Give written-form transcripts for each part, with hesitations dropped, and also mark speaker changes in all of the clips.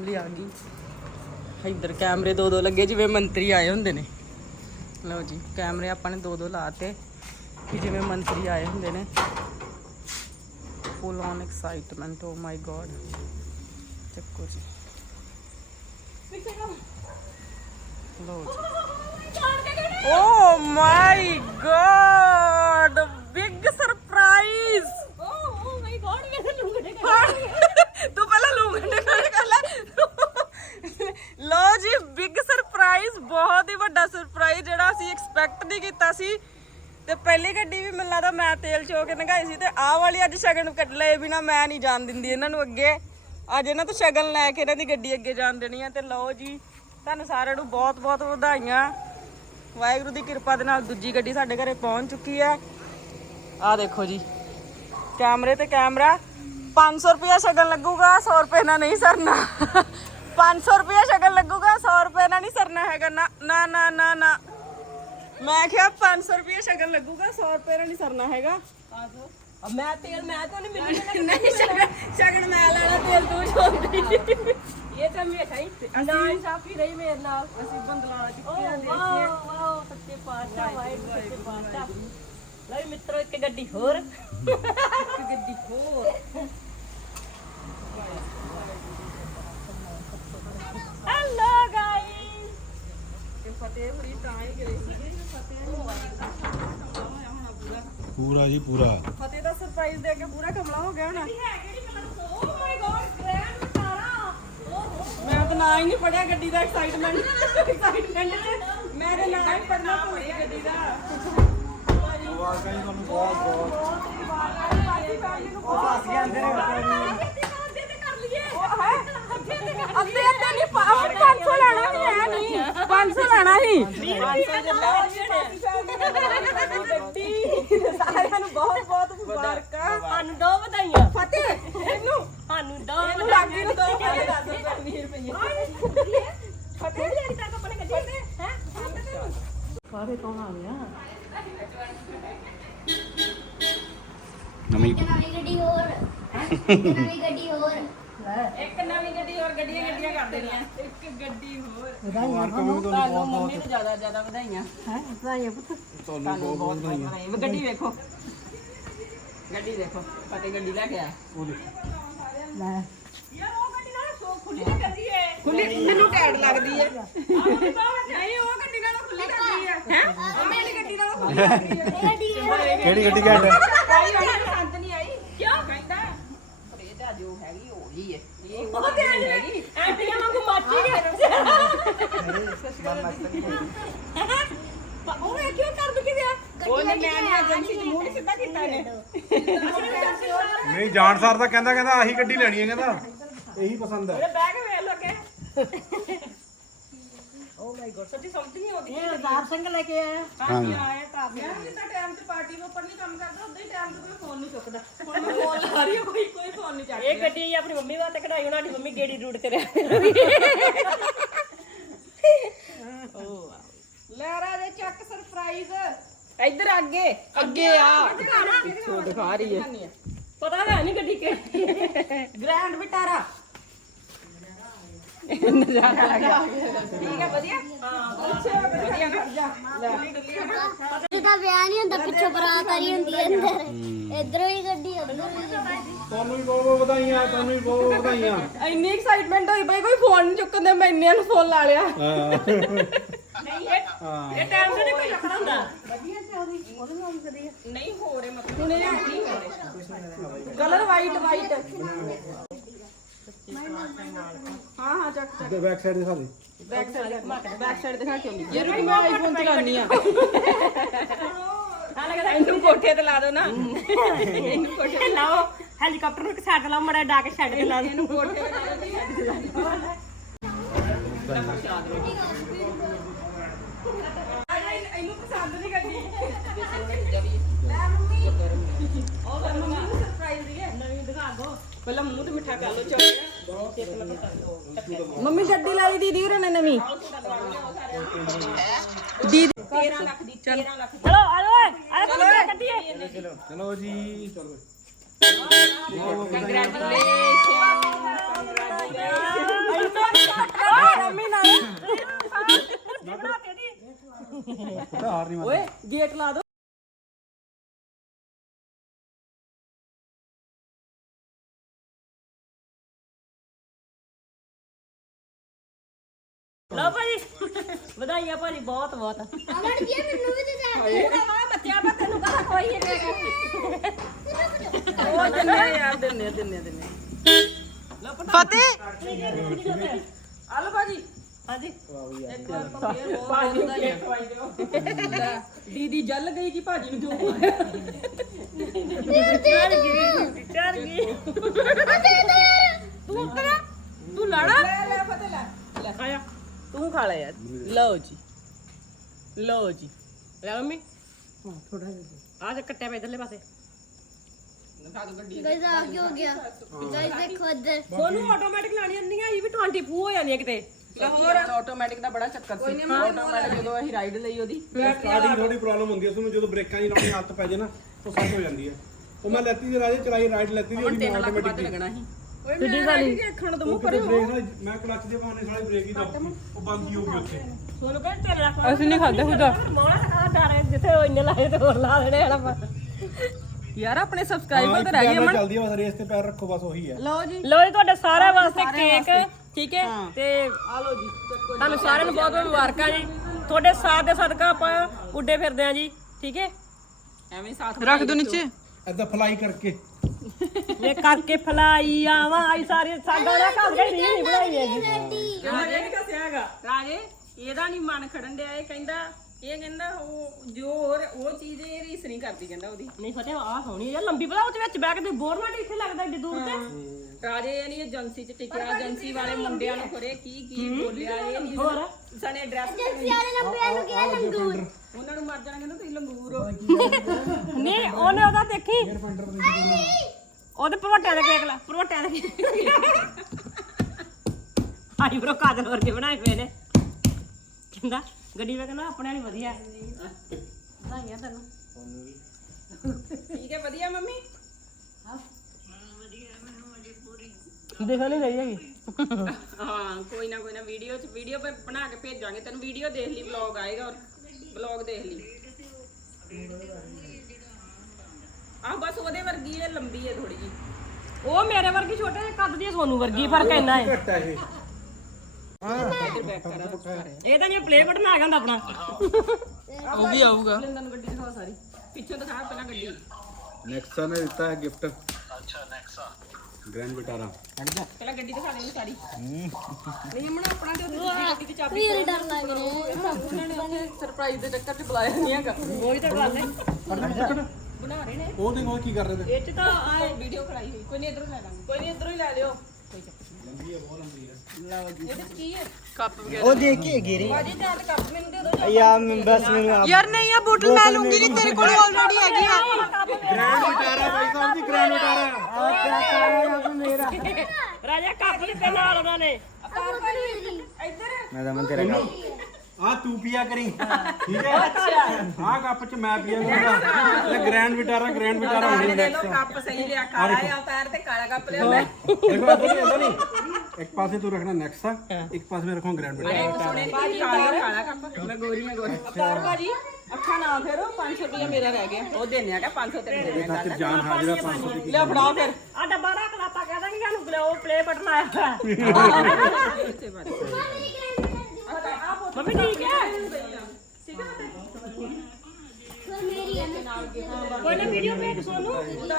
Speaker 1: Family ਆ ਗਈ। ਇੱਧਰ ਕੈਮਰੇ ਦੋ ਦੋ ਲੱਗੇ ਜਿਵੇਂ ਮੰਤਰੀ ਆਏ ਹੁੰਦੇ ਨੇ। ਲਓ ਜੀ ਕੈਮਰੇ ਆਪਾਂ ਨੇ ਦੋ ਦੋ ਲਾਤੇ ਕਿ ਜਿਵੇਂ ਮੰਤਰੀ ਆਏ ਹੁੰਦੇ ਨੇ। Full on excitement. Oh my God. ਚੱਕੋ ਜੀ। ਲਓ ਜੀ। Oh my God big surprise.
Speaker 2: Oh my God ਮੇਰੇ ਲੂੰਗੜੇ
Speaker 1: ਤੂੰ ਪਹਿਲਾਂ ਲੂੰਗੜੇ ਕਰ ਲੈ। ਲਓ ਜੀ ਬਿਗ ਸਰਪ੍ਰਾਈਜ਼, ਬਹੁਤ ਹੀ ਵੱਡਾ ਸਰਪ੍ਰਾਈਜ਼ ਜਿਹੜਾ ਅਸੀਂ ਐਕਸਪੈਕਟ ਨਹੀਂ ਕੀਤਾ ਸੀ। ਤੇ ਪਹਿਲੀ ਗੱਡੀ ਵੀ ਮੈਨੂੰ ਲੱਗਦਾ ਮੈਂ ਤੇਲ ਚੋ ਕੇ ਲੰਘਾਈ ਸੀ ਤੇ ਆਹ ਵਾਲੀ ਅੱਜ ਸ਼ਗਨ ਕੱਢ ਲਏ ਬਿਨਾ ਮੈਂ ਨਹੀਂ ਜਾਣ ਦਿੰਦੀ ਇਹਨਾਂ ਨੂੰ ਅੱਗੇ। ਅੱਜ ਇਹਨਾਂ ਤੋਂ ਸ਼ਗਨ ਲੈ ਕੇ ਇਹਨਾਂ ਦੀ ਗੱਡੀ ਅੱਗੇ ਜਾਣ ਦੇਣੀ ਆ। ਤੇ ਲਓ ਜੀ ਤੁਹਾਨੂੰ ਸਾਰਿਆਂ ਨੂੰ ਬਹੁਤ ਬਹੁਤ ਵਧਾਈਆਂ। ਵਾਹਿਗੁਰੂ ਦੀ ਕਿਰਪਾ ਦੇ ਨਾਲ ਦੂਜੀ ਗੱਡੀ ਸਾਡੇ ਘਰੇ ਪਹੁੰਚ ਚੁੱਕੀ ਹੈ। ਆਹ ਦੇਖੋ ਜੀ ਕੈਮਰੇ ਤੇ ਕੈਮਰਾ। 500 ਰੁਪਇਆ ਸ਼ਗਨ ਲੱਗੂਗਾ, 100 ਰੁਪਏ ਨਾਲ ਨਹੀਂ ਸਰਨਾ। 500 ਰੁਪਇਆ ਸ਼ਗਨ ਲੱਗੂਗਾ, 100 ਰੁਪਏ ਨਾਲ ਨਹੀਂ ਸਰਨਾ ਹੈਗਾ। ਨਾ ਨਾ ਨਾ ਨਾ ਨਾ ਮੈਂ ਕਿਹਾ 500 ਰੁਪਇਆ ਸ਼ਗਨ ਲੱਗੂਗਾ, 100 ਰੁਪਏ ਨਾਲ ਨਹੀਂ ਸਰਨਾ ਹੈਗਾ।
Speaker 2: ਮੈਂ ਤੇਲ ਮੈਂ ਤਾਂ ਨਹੀਂ ਮਿਲਣੀ
Speaker 1: ਨਹੀਂ ਸ਼ਗਨ ਮੈਂ ਲੈਣਾ, ਤੇਲ ਤੂੰ ਛੋੜਦੀ।
Speaker 2: ਇਹ ਤਾਂ ਹਮੇਸ਼ਾ ਹੀ ਨਾਲ ਸਾਫੀ ਰਹੀ ਮੇਰੇ ਨਾਲ।
Speaker 1: ਅਸੀਂ ਬੰਦਲਾਣਾ
Speaker 2: ਓ ਵਾਓ ਸੱਚੇ ਪਾਤਸ਼ਾਹ ਵਾਹਿਗੁਰੂ ਸੱਚੇ ਪਾਤਸ਼ਾਹ। ਲੈ ਮਿੱਤਰੋ ਇੱਕ ਗੱਡੀ ਹੋਰ।
Speaker 1: ਗੱਡੀ ਹੋਰ।
Speaker 2: Hello guys.
Speaker 1: ਫਤਿਹ ਬੜੀ ਤਾਂ ਹੀ ਗਈ ਸੀ।
Speaker 3: ਪੂਰਾ ਜੀ ਪੂਰਾ।
Speaker 1: ਫਤਿਹ ਦਾ ਸਰਪ੍ਰਾਈਜ਼ ਦੇ ਕੇ ਪੂਰਾ ਕਮਲਾ ਹੋ ਗਿਆ ਹੋਣਾ।
Speaker 2: Oh my God Grand Vitara.
Speaker 1: ਮੈਂ ਤਾਂ ਨਾਂ ਹੀ ਨਹੀਂ ਪੜਿਆ ਗੱਡੀ ਦਾ। ਐਕਸਾਈਟਮੈਂਟ ਮੈਂ ਤਾਂ ਨਾਂ ਹੀ ਪੜਨਾ ਭੁੱਲ ਗਈ ਗੱਡੀ ਦਾ।
Speaker 3: ਵਾਕਈ ਤੁਹਾਨੂੰ ਬਹੁਤ ਬਹੁਤ
Speaker 1: ਅੱਧੇ ਅੱਧੇ ਨਹੀਂ 500 ਲੈਣਾ ਵੀ ਹੈ ਨਹੀਂ। 500 ਲੈਣਾ ਸੀ। ਸਾਰਿਆਂ ਨੂੰ ਬਹੁਤ ਬਹੁਤ ਮੁਬਾਰਕਾਂ।
Speaker 2: ਸਾਨੂੰ ਦੋ ਵਧਾਈਆਂ।
Speaker 1: ਫਤਿਹ ਇਹਨੂੰ
Speaker 2: ਸਾਨੂੰ ਦੋ
Speaker 1: ਲਾਗੀ ਨੂੰ 2 ਰੁਪਏ 10 ਰੁਪਏ 20 ਰੁਪਏ।
Speaker 2: ਫਤਿਹ ਜਿਹੜੀ ਤੱਕ ਆਪਣੇ ਗੱਡੀ ਹੈ
Speaker 1: ਸਾਰੇ ਕੌਣ ਆ ਗਿਆ?
Speaker 3: ਨਵੀਂ
Speaker 4: ਨਵੀਂ ਗੱਡੀ ਹੋਰ ਨਵੀਂ ਗੱਡੀ ਹੋਰ
Speaker 1: ਇੱਕ ਨਵੀਂ ਗੱਡੀ ਹੋਰ। ਗੱਡੀਆਂ ਗੱਡੀਆਂ ਕਰ ਦੇਣੀਆਂ। ਇੱਕ ਗੱਡੀ ਹੋਰ।
Speaker 3: ਤੁਹਾਨੂੰ
Speaker 1: ਤੁਹਾਨੂੰ ਮੰਮੀ ਨੂੰ ਜ਼ਿਆਦਾ ਜ਼ਿਆਦਾ ਵਧਾਈਆਂ।
Speaker 4: ਹੈ ਵਧਾਈਆਂ ਪੁੱਤ।
Speaker 1: ਤੁਹਾਨੂੰ ਬਹੁਤ ਵਧਾਈਆਂ। ਗੱਡੀ ਵੇਖੋ, ਗੱਡੀ ਦੇਖੋ। ਫਤਿਹ ਗੱਡੀ ਲੈ ਕੇ ਆਇਆ।
Speaker 4: ਲੈ
Speaker 2: ਯਾਰ ਉਹ ਗੱਡੀ ਨਾਲ ਖੁੱਲੀ ਨਹੀਂ ਕਰਦੀ ਏ।
Speaker 1: ਖੁੱਲੀ ਮੈਨੂੰ ਟੈਡ ਲੱਗਦੀ ਹੈ। ਨਹੀਂ ਉਹ ਗੱਡੀ ਨਾਲੋਂ ਖੁੱਲੀ ਕਰਦੀ ਹੈ। ਹੈ ਮੇਰੀ ਗੱਡੀ ਨਾਲੋਂ ਖੁੱਲੀ ਕਰਦੀ ਹੈ।
Speaker 3: ਕਿਹੜੀ ਗੱਡੀ ਘੈਂਟ ਹੈ?
Speaker 1: ਕੋਈ ਉਹਨਾਂ ਨੂੰ ਪਸੰਦ ਨਹੀਂ ਆਈ।
Speaker 2: ਕਿਉਂ
Speaker 1: ਕਹਿੰਦਾ ਪਰ ਇਹ ਤਾਂ ਜੋ ਹੈਗੀ ਉਹ ਹੀ ਹੈ। ਇਹ
Speaker 2: ਉਹ ਤੇ ਹੈਗੀ ਐਂਟੀਆਂ ਵਾਂਗੂ ਮਾਚੀ ਗਿਆ। ਉਹ ਕਿਉਂ ਕਰ ਦੂ ਕਿਦਿਆ
Speaker 1: ਉਹ ਨਹੀਂ ਮੈਂ ਨਹੀਂ ਏਜੰਸੀ ਚ ਮੂੰਹ ਨਹੀਂ ਸਿੱਧਾ ਕੀਤਾ ਇਹਨੇ।
Speaker 3: ਨਹੀਂ ਜਾਣਸਾਰ ਤਾਂ ਕਹਿੰਦਾ ਆਹੀ ਗੱਡੀ ਲੈਣੀ ਹੈ। ਕਹਿੰਦਾ ਇਹੀ ਪਸੰਦ ਹੈ।
Speaker 1: ਬੈਗ ਵੇਖ ਲੋ ਕੇ। ਓ ਮਾਈ ਗॉड ਸੱਚੀ ਸਮਝ ਨਹੀਂ ਆਉਂਦੀ।
Speaker 4: ਇਹ ਅਵਤਾਰ ਸਿੰਘ ਲੈ ਕੇ ਆਇਆ।
Speaker 1: ਹਾਂਜੀ ਆਇਆ ਤਾਂ ਯਾਰ ਜਿੱਦਾਂ ਟਾਈਮ ਤੇ ਪਾਰਟੀ ਦੇ ਉੱਪਰ ਨਹੀਂ ਕੰਮ ਕਰਦਾ ਉਦਾਂ ਹੀ ਟਾਈਮ ਤੇ ਕੋਈ ਫੋਨ ਨਹੀਂ ਚੁੱਕਦਾ। ਹੁਣ ਮੈਂ ਫੋਨ ਲਾ ਰਹੀ ਹਾਂ, ਕੋਈ ਫੋਨ ਨਹੀਂ ਚੱਕਦਾ।
Speaker 2: ਇਹ ਗੱਡੀ ਆਪਣੀ ਮੰਮੀ ਵਾਸਤੇ ਕਢਾਈ। ਉਹਨਾਂ ਦੀ ਮੰਮੀ ਗੇੜੀ ਰੂਟ ਤੇ ਰਹਿ।
Speaker 1: ਲੈ ਰਾਜੇ ਚੱਕ ਸਰਪ੍ਰਾਈਜ਼। ਇੱਧਰ ਅੱਗੇ ਅੱਗੇ ਆ ਪਿੱਛੋਂ ਦਿਖਾ ਰਹੀ ਹੈ।
Speaker 2: ਪਤਾ ਹੈ ਨਹੀਂ ਗੱਡੀ ਕਿਹੜੀ
Speaker 1: ਗ੍ਰੈਂਡ ਵਿਟਾਰਾ। ਠੀਕ ਹੈ ਵਧੀਆ। ਅੱਛਾ ਵਧੀਆ ਕਰ ਜਾ। ਲੈ
Speaker 4: ਜਿਹਦਾ ਵਿਆਹ ਨਹੀਂ ਹੁੰਦਾ ਪਿੱਛੋਂ ਬਰਾਤ ਆਈ ਹੁੰਦੀ ਹੈ ਅੰਦਰ। ਇਧਰੋਂ ਹੀ ਗੱਡੀ ਉਧਰੋਂ ਹੀ ਗੱਡੀ।
Speaker 3: ਤੁਹਾਨੂੰ ਵੀ ਬਹੁਤ ਵਧਾਈਆਂ। ਤੁਹਾਨੂੰ ਵੀ ਬਹੁਤ ਵਧਾਈਆਂ।
Speaker 1: ਇੰਨੀ ਐਕਸਾਈਟਮੈਂਟ ਹੋਈ ਪਈ ਕੋਈ ਫੋਨ ਨਹੀਂ ਚੁੱਕਣ ਦੇ। ਮੈਂ ਇੰਨਿਆਂ ਨੂੰ ਫੋਨ ਲਾ ਲਿਆ।
Speaker 2: ਇਹ ਟਾਈਮ ਤੇ ਨਹੀਂ ਕੋਈ ਰੱਖਣਾ ਹੁੰਦਾ।
Speaker 1: ਨਹੀਂ ਹੋ ਰਹੇ ਮਤਲਬ ਹੁਣ ਇਹ ਨਹੀਂ ਹੋ ਰਹੇ। Colour white white. ਹਾਂ ਹਾਂ ਚੱਕ ਚੱਕ।
Speaker 3: ਬੈਕ ਸਾਈਡ ਦਿਖਾ ਦੇ।
Speaker 1: ਬੈਕ ਸਾਈਡ ਦਿਖਾ ਕੇ ਆਉਂਦੀ। ਇਹ ਰੁਕ ਮੈਂ ਆਈਫੋਨ ਚਲਾਉਣੀ ਆ। ਇਹਨੂੰ ਕੋਠੇ ਤੇ ਲਾ ਦੋ ਨਾ। ਇਹਨੂੰ ਕੋਠੇ ਤੇ
Speaker 2: ਲਾਓ ਹੈਲੀਕਾਪਟਰ ਨੂੰ ਇੱਕ ਸਾਈਡ ਲਾਓ ਮੜਾ ਡਾ ਕੇ ਛੱਡ ਕੇ ਲਾ
Speaker 1: ਇਹਨੂੰ ਕੋਠੇ ਤੇ ਲਾ ਦੋ। ਇਹਨੂੰ ਪਸੰਦ ਨਹੀਂ ਕਰਦੀ। ਉਹ ਮੰਮੀ ਨੂੰ ਸਰਪ੍ਰਾਈਜ਼ ਦੀ ਹੈ।
Speaker 2: ਨਵੀਂ ਦਿਖਾ ਦੋ।
Speaker 1: ਪਹਿਲਾਂ ਮੂੰਹ ਤੇ ਮਿੱਠਾ ਕਰ ਲੋ। ਚੱਲ ਮੰਮੀ ਗੱਡੀ ਲਾਈ ਦੀਦੀ ਹੋਰਾਂ ਨੇ ਨਵੀਂ। ਦੀਦੀ 13 ਲੱਖ ਦੀ 13 ਲੱਖ ਦੀ।
Speaker 2: ਚਲੋ ਆਜੋ ਓਏ ਆਜੋ ਕੱਢੀਏ।
Speaker 3: ਚਲੋ ਜੀ ਚਲੋ।
Speaker 1: ਕੰਗ੍ਰੈਚੁਲੇਸ਼ਨ।
Speaker 2: ਗੇਟ ਲਾ ਦੋ। ਲਓ ਭਾਜੀ ਵਧਾਈਆਂ ਭਾਜੀ ਬਹੁਤ ਬਹੁਤ।
Speaker 4: ਅਮਰ ਜੀ ਮੈਨੂੰ ਵੀ ਤੇ ਜਾ
Speaker 2: ਉਹਦਾ ਬੱਚਿਆਂ ਪਰ ਤੈਨੂੰ ਕਹਾ ਕੋਈ ਨਹੀਂ
Speaker 1: ਉਹ ਦਿੰਨੇ ਯਾਰ ਦਿੰਨੇ ਫਤਿਹ ਆਲੋ ਭਾਜੀ
Speaker 2: ਹਾਂਜੀ
Speaker 1: ਇੱਕ ਵਾਰ ਤਾਂ ਫੇਰ ਬਹੁਤ ਵਧਾਈਆਂ। ਦੀਦੀ ਜਲ ਗਈ ਕਿ ਭਾਜੀ ਨੂੰ ਕਿਉਂ
Speaker 2: ਚੜ ਗਈ
Speaker 1: ਤੂੰ ਕਰਾ ਤੂੰ ਲੜਾ ਲੈ ਫਤਿਹ ਲੈ
Speaker 2: ਆਇਆ
Speaker 1: ਤੂੰ ਖਾ ਲੈ ਯਾਰ ਲਓ ਜੀ
Speaker 2: ਲੈ ਮੰਮੀ ਥੋੜਾ ਜਿਹਾ ਆ ਜਾ ਕੱਟਿਆ ਪੈ ਇਧਰਲੇ ਪਾਸੇ।
Speaker 4: ਗਾਇਸ ਆ ਕੀ ਹੋ ਗਿਆ ਗਾਇਸ ਦੇਖੋ ਇੱਧਰ
Speaker 2: ਸੋਨੂੰ ਆਟੋਮੈਟਿਕ ਲਾਣੀ ਹੁੰਦੀਆਂ ਇਹ ਵੀ 22 ਹੋ ਜਾਂਦੀਆਂ ਕਿਤੇ।
Speaker 1: ਲਾਹੌਰ ਆਟੋਮੈਟਿਕ ਦਾ ਬੜਾ ਚੱਕਰ ਸੀ ਆਟੋਮੈਟਿਕ ਜਦੋਂ ਅਸੀਂ ਰਾਈਡ ਲਈ ਉਹਦੀ
Speaker 3: ਸਟਾਰਟਿੰਗ ਥੋੜੀ ਪ੍ਰੋਬਲਮ ਹੁੰਦੀ ਹੈ ਉਸਨੂੰ ਜਦੋਂ ਬ੍ਰੇਕਾਂ ਦੀ ਲਾਉਣੀ ਹੱਥ ਪੈ ਜੇ ਨਾ ਉਹ ਸੱਟ ਹੋ ਜਾਂਦੀ ਹੈ। ਉਹ ਮੈਂ ਲੈਤੀ ਦੀ ਰਾਜੇ ਚਲਾਈ ਰਾਈਡ ਲੈਤੀ ਦੀ ਉਹਦੀ ਆਟੋਮੈਟਿਕ
Speaker 1: ਲੱਗਣਾ ਸੀ
Speaker 2: ਕਿੱਡੀ ਸਾਲੀ
Speaker 1: ਦੇਖਣ ਤੋਂ
Speaker 3: ਉਹ ਕਿਤੇ ਬ੍ਰੇਕ ਨਾਲ ਮੈਂ ਕਲੱਚ ਦੇ ਬਹਾਨੇ ਸਾਲੀ ਬ੍ਰੇਕ ਹੀ ਦੱਬਤੀ ਉਹ ਬੰਦ ਹੀ ਹੋ ਗਈ ਉੱਥੇ।
Speaker 2: ਸੋਨੂੰ ਕਹਿੰਦੇ ਤੇਰੇ ਨਾਲ
Speaker 1: ਅਸੀਂ ਨਹੀਂ ਖਾਦੇ ਖੁਦਾ
Speaker 2: ਮੋਣਾ ਖਾ ਡਾਰੇ ਜਿੱਥੇ ਉਹ ਇੰਨੇ ਲਾਏ ਤੇ ਹੋਰ ਲਾ ਦੇਣੇ ਵਾਲਾ
Speaker 1: ਯਾਰ ਆਪਣੇ
Speaker 3: ਹਾਂ,
Speaker 1: ਸਬਸਕ੍ਰਾਈਬਰ
Speaker 3: ਇੱਕ
Speaker 1: ਤੇ ਰਹਿ ਗਏ
Speaker 3: ਕੈਮਰਾ ਚੱਲਦੀ ਹੈ ਬਸ ਰੇਸ ਤੇ ਪੈਰ ਰੱਖੋ ਬਸ ਉਹੀ ਹੈ।
Speaker 1: ਲਓ ਜੀ
Speaker 2: ਲੋ ਜੀ ਤੁਹਾਡੇ ਸਾਰਿਆਂ ਵਾਸਤੇ ਕੇਕ ਠੀਕ ਹੈ ਤੇ
Speaker 1: ਆ ਲਓ ਜੀ ਚੱਕੋ
Speaker 2: ਤੁਹਾਨੂੰ ਸਾਰਿਆਂ ਨੂੰ ਬਹੁਤ ਬਹੁਤ ਮੁਬਾਰਕਾਂ ਜੀ। ਤੁਹਾਡੇ ਸਾਥ ਦੇ ਸਦਕਾ ਆਪਾਂ ਉੱਡੇ ਫਿਰਦੇ ਆਂ ਜੀ ਠੀਕ ਹੈ।
Speaker 1: ਐਵੇਂ ਸਾਥ ਰੱਖ ਦੋ ਨੀਚੇ
Speaker 3: ਐਦਾਂ ਫਲਾਈ ਕਰਕੇ
Speaker 2: ਇਹ ਕਰਕੇ ਫਲਾਈ ਆਵਾਂ ਆਈ ਸਾਰੀ ਸਾਡਾ ਨਾ ਘਰ ਗਈ ਨਹੀਂ ਬਣਾਈ ਹੈਗੀ।
Speaker 1: ਰਾਜੇ ਨੇ ਕਿਹਾ ਹੈਗਾ ਰਾਜੇ ਇਹਦਾ ਨਹੀਂ ਮਨ ਖੜਨ ਡਿਆ ਇਹ ਕਹਿੰਦਾ ਉਹ ਜੋ ਹੋਰ ਉਹ ਚੀਜ਼ ਇਹ ਰੀਸ ਨਹੀਂ ਕਰਦੀ ਕਹਿੰਦਾ ਉਹਦੀ
Speaker 2: ਨਹੀਂ ਫਤਿਹ ਆ ਸੋਹਣੀ ਯਾਰ ਲੰਬੀ ਪਤਾ ਉਹਦੇ ਵਿੱਚ ਬੈਠ ਕੇ ਤੇ ਬੋਰਮੈਂਟ ਇੱਥੇ ਲੱਗਦਾ ਏਡੀ ਦੂਰ ਤੇ।
Speaker 1: ਰਾਜੇ ਇਹ ਨਹੀਂ ਏਜੰਸੀ ਚ ਟਿਕਿਆ ਏਜੰਸੀ ਵਾਲੇ ਮੁੰਡਿਆਂ ਨੂੰ ਖਰੇ ਕੀ ਬੋਲਿਆ ਇਹ ਨਹੀਂ
Speaker 2: ਹੋਰ
Speaker 1: ਸਣੇ ਐਡਰੈਸ
Speaker 4: ਸਿਆਲੇ ਲੰਬਿਆਂ ਨੂੰ ਕਿਹਾ ਲੰਗੂਰ
Speaker 1: ਉਹਨਾਂ ਨੂੰ ਮਰ ਜਾਣਾ ਕਹਿੰਦਾ ਤੁਸੀਂ ਲੰਗੂਰ ਹੋ
Speaker 2: ਨਹੀਂ ਉਹਨੇ ਉਹਦਾ ਦੇਖੀ ਉਹਦੇ ਭਰੋਟਿਆਂ ਦਾ ਕੇਕ ਲਾ ਭਰੋਟਿਆਂ ਦਾ ਆਈ ਬਰੋ ਕਾਜਲ ਵਰਗੇ ਬਣਾਏ ਪਏ ਨੇ ਕਹਿੰਦਾ ਗੱਡੀ ਵੇ ਕਹਿੰਦਾ ਆਪਣੇ ਵਾਲੀ ਵਧੀਆ ਵਧਾਈਆਂ ਤੈਨੂੰ
Speaker 1: ਠੀਕ ਹੈ ਵਧੀਆ ਮੰਮੀ
Speaker 2: ਦੇਖੋ ਨਹੀਂ ਰਹੀ ਹੈਗੀ
Speaker 1: ਹਾਂ ਕੋਈ ਨਾ ਵੀਡੀਓ ਬਣਾ ਕੇ ਭੇਜਾਂਗੇ ਤੈਨੂੰ ਵੀਡੀਓ ਦੇਖ ਲਈ ਵਲੌਗ ਆਏਗਾ ਵਲੌਗ ਦੇਖ ਲਈ ਆਹ ਬਸ ਉਹਦੇ ਵਰਗੀ ਹੈ ਲੰਬੀ ਹੈ ਥੋੜੀ ਜੀ
Speaker 2: ਉਹ ਮੇਰੇ ਵਰਗੀ ਛੋਟੇ ਜਿਹੇ ਕੱਦ ਦੀ ਸੋਨੂੰ ਵਰਗੀ ਫਰਕ ਇੰਨਾ ਹੈ।
Speaker 3: ਘੱਟ ਹੈ ਇਹ
Speaker 2: ਇਹ ਤਾਂ ਜੇ ਪਲੇ ਬਟਨ ਆ ਗਿਆ ਹੁੰਦਾ ਆਪਣਾ
Speaker 1: ਉਹ ਵੀ ਆਊਗਾ ਲੰਦਨ ਗੱਡੀ ਦਿਖਾਓ ਸਾਰੀ ਪਿੱਛੋਂ ਦਿਖਾ ਪਹਿਲਾਂ ਗੱਡੀ
Speaker 3: ਨੈਕਸਾ ਨੇ ਦਿੱਤਾ ਹੈ ਗਿਫਟ। ਅੱਛਾ ਨੈਕਸਾ ਗ੍ਰੈਂਡ ਵਿਟਾਰਾ
Speaker 1: ਪਹਿਲਾਂ ਗੱਡੀ ਦਿਖਾ ਲੈਣੀ ਸਾਰੀ ਨਹੀਂ ਮਣਾ ਆਪਣਾ ਤੇ ਉਹਦੀ ਗੱਡੀ ਦੀ ਚਾਬੀ
Speaker 4: ਮੇਰੇ ਡਰ ਲੱਗ ਰਿਹਾ
Speaker 1: ਉਹਨਾਂ ਨੇ ਉੱਥੇ ਸਰਪ੍ਰਾਈਜ਼ ਦੇ ਚੱਕਰ 'ਚ ਬੁਲਾਇਆ ਨਹੀਂ ਹੈਗਾ
Speaker 2: ਉਹੀ ਤਾਂ ਗੱਲ ਹੈ
Speaker 1: ਬਣਾ ਰਹੇ ਨੇ
Speaker 3: ਉਹ ਦੇਖੋ ਕੀ ਕਰ ਰਹੇ ਤੇ
Speaker 2: ਇਹ ਚ ਤਾਂ ਆਏ
Speaker 1: ਵੀਡੀਓ ਕਰਾਈ ਹੋਈ ਕੋਈ ਨਹੀਂ ਇਧਰੋਂ ਲੈ ਲਾਂਗੇ ਕੋਈ ਨਹੀਂ ਇਧਰੋਂ ਹੀ ਲੈ ਲਿਓ ਕੋਈ ਚੱਕਰ ਲੰਬੀ ਹੈ ਬਹੁਤ ਲੰਬੀ ਹੈ ਇਹਦੇ 'ਚ ਕੀ ਹੈ ਕੱਪ ਵਗੈਰਾ
Speaker 5: ਉਹ ਦੇਖ ਕੇ ਗਿਰੀ
Speaker 1: ਬਾਜੀ ਜਾਂ ਕੱਪ ਮੈਨੂੰ ਦੇ ਦਿਓ
Speaker 5: ਯਾਰ ਬਸ ਮੈਨੂੰ
Speaker 1: ਯਾਰ ਨਹੀਂ ਆ ਬੋਤਲ ਮੈਂ ਲੂੰਗੀ ਨਹੀਂ ਤੇਰੇ ਕੋਲ ਆਲਰੇਡੀ ਹੈਗੀ ਆ
Speaker 3: ਗ੍ਰੈਂਡ ਵਿਟਾਰਾ ਭਾਈ ਸਾਹਿਬ ਜੀ ਗ੍ਰੈਂਡ ਵਿਟਾਰਾ
Speaker 5: ਮੇਰਾ
Speaker 2: ਰਾਜਾ ਕੱਪ ਦਿੱਤੇ ਨਾਲ ਉਹਨਾਂ ਨੇ
Speaker 5: ਮੈਂ ਤਾਂ ਮਨ ਤੇਰਾ
Speaker 3: ਆ ਤੂੰ ਪੀਆ ਕਰੀ ਠੀਕ ਹੈ ਆ ਕੱਪ ਚ ਮੈਂ ਪੀਆ ਕਰੂੰਗਾ ਤੇ ਗ੍ਰੈਂਡ ਵਿਟਾਰਾ ਹੋਣੀ
Speaker 1: ਦੇ ਲੋ ਕੱਪ ਸਹੀ ਲਿਆ ਕਾਲਾ ਆ ਪੈਰ ਤੇ ਕਾਲਾ ਕੱਪ ਲਿਆ ਮੈਂ
Speaker 3: ਦੇਖੋ ਇਦਾਂ ਨਹੀਂ ਇੱਕ ਪਾਸੇ ਤੂੰ ਰੱਖਣਾ ਨੈਕਸਾ ਇੱਕ ਪਾਸੇ ਮੈਂ ਰੱਖਾਂ ਗ੍ਰੈਂਡ ਵਿਟਾਰਾ
Speaker 1: ਸੋਨੇ ਬਾਜੀ ਕਾਲਾ ਕੱਪ ਮੈਂ ਗੋਰੀ ਅਵਤਾਰ ਬਾਜੀ ਅੱਖਾਂ ਨਾ ਫੇਰੋ 500 ਰੁਪਏ ਮੇਰਾ ਰਹਿ ਗਿਆ ਉਹ ਦੇਣੇ ਆਗਾ 500 ਤੇ ਦੇ ਦੇਣਾ
Speaker 3: ਖਾਤਰ ਜਾਨ ਹਾਜ਼ਰਾ 500 ਦੀ
Speaker 1: ਲੈ ਫੜਾਓ ਫਿਰ
Speaker 2: ਆ ਡੱਬਾ ਰੱਖ ਲਾ ਪਾ ਕਹਿੰਦਾ ਕਿ ਸਾਨੂੰ ਉਹ ਪਲੇ ਬਟਨ ਆਇਆ ਹੋਇਆ
Speaker 1: ਇੱਥੇ ਬਾਤ
Speaker 2: ਮੰਮੀ ਠੀਕ ਹੈ
Speaker 4: ਮੇਰੀ ਹੈ
Speaker 2: ਕੋਈ ਨਾ ਵੀਡੀਓ ਭੇਜ ਸੋਨੂੰ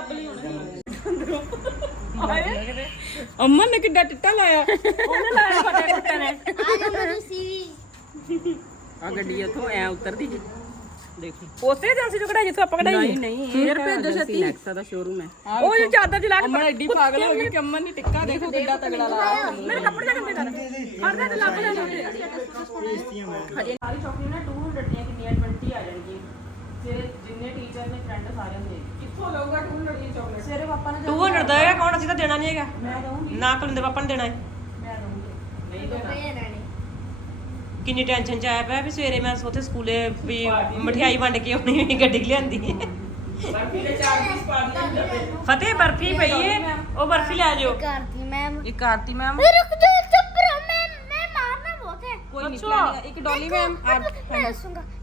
Speaker 1: ਅਮਨ ਨੇ ਕਿੱਡਾ ਟਿੱਟਾ ਲਾਇਆ
Speaker 2: ਉਹਨੇ ਲਾਇਆ ਫਟੇ ਕੁੱਤੇ ਨੇ
Speaker 4: ਆ ਜਾ ਮੈਨੂੰ ਸੀ
Speaker 1: ਆ ਗੱਡੀ ਇੱਥੋਂ ਐ ਉਤਰਦੀ ਜੀ ਦੇਖੀ
Speaker 2: ਉਸੇ ਏਜੰਸੀ ਚੋਂ ਕਢਾਈ ਜਿੱਥੋਂ ਆਪਾਂ ਕਢਾਈ
Speaker 1: ਨਹੀਂ ਫੇਰ ਭੇਜੋ ਛੇਤੀ ਨੈਕਸਾ ਦਾ ਸ਼ੋਰੂਮ ਹੈ
Speaker 2: ਉਹ ਜੋ ਚਾਦਰ ਚ ਲਾ ਕੇ
Speaker 1: ਅਮਨ ਐਡੀ ਪਾਗਲ ਹੋ ਗਈ ਕਿ ਅਮਨ ਨੇ ਟਿੱਕਾ ਦੇਖੋ ਕਿੱਡਾ ਤਗੜਾ ਲਾਇਆ
Speaker 2: ਮੇਰੇ ਕੱਪੜੇ ਜਾ ਕੇ ਕਰ ਫੜਦੇ ਤੇ ਲੱਭ ਲੈ ਛੋਟੇ
Speaker 1: ਹਜੇ ਸਾਰੀ ਸ਼ਾਪਿੰਗ ਨਾ 200 ਦੀਆਂ ਕਿੰਨੀਆਂ 20 ਆ ਜਾਣਗੀਆਂ ਸਵੇਰੇ ਜਿੰਨੇ ਟੀਚਰ ਨੇ ਫਰੈਂਡ ਸਾਰਿਆਂ ਦੇ ਕਿੱਥੋਂ ਲਊਗਾ 200 ਦੀਆਂ ਚਾਕਲੇਟ ਸਵੇਰੇ ਪਾਪਾ ਨੇ
Speaker 2: 200 ਦਾ ਹੈਗਾ ਕੌਣ ਅਸੀਂ ਤਾਂ ਦੇਣਾ ਨਹੀਂ ਹੈਗਾ
Speaker 1: ਮੈਂ ਦਊਂਗੀ
Speaker 2: ਨਾ ਕੁਲਿੰਦਰ ਪਾਪਾ ਨੇ ਦੇਣਾ ਹੈ
Speaker 1: ਮੈਂ ਦਊਂਗੀ ਨਹੀਂ ਦੇਣਾ
Speaker 4: ਪਏ ਰਹਿਣੇ
Speaker 2: ਕਿੰਨੀ ਟੈਨਸ਼ਨ ਚ ਆਇਆ ਪਿਆ ਵੀ ਸਵੇਰੇ ਮੈਂ ਉੱਥੇ ਸਕੂਲੇ ਵੀ ਮਠਿਆਈ ਵੰਡ ਕੇ ਆਉਣੀ ਵੀ ਗੱਡੀ ਲਿਆਂਦੀ
Speaker 1: ਬਰਫੀ ਦੇ 4 ਪੀਸ ਪਾ ਦਿੰਦੇ
Speaker 2: ਫਤਿਹ ਬਰਫੀ ਪਈ ਏ ਉਹ ਬਰਫੀ ਲੈ ਜਾਓ
Speaker 4: ਕਰਤੀ ਮੈਮ
Speaker 1: ਇੱਕ ਆਰਤੀ ਮੈਮ
Speaker 4: ਰੁਕ ਜਾ ਚੁੱਪ ਰਹੋ ਮੈਂ ਮਾਰਨਾ ਬਹੁਤ ਹੈ
Speaker 1: ਕੋਈ ਨਹੀਂ ਲੈਣੀ ਇੱਕ ਡੋਲੀ ਮੈਮ
Speaker 4: मैं दसूंगा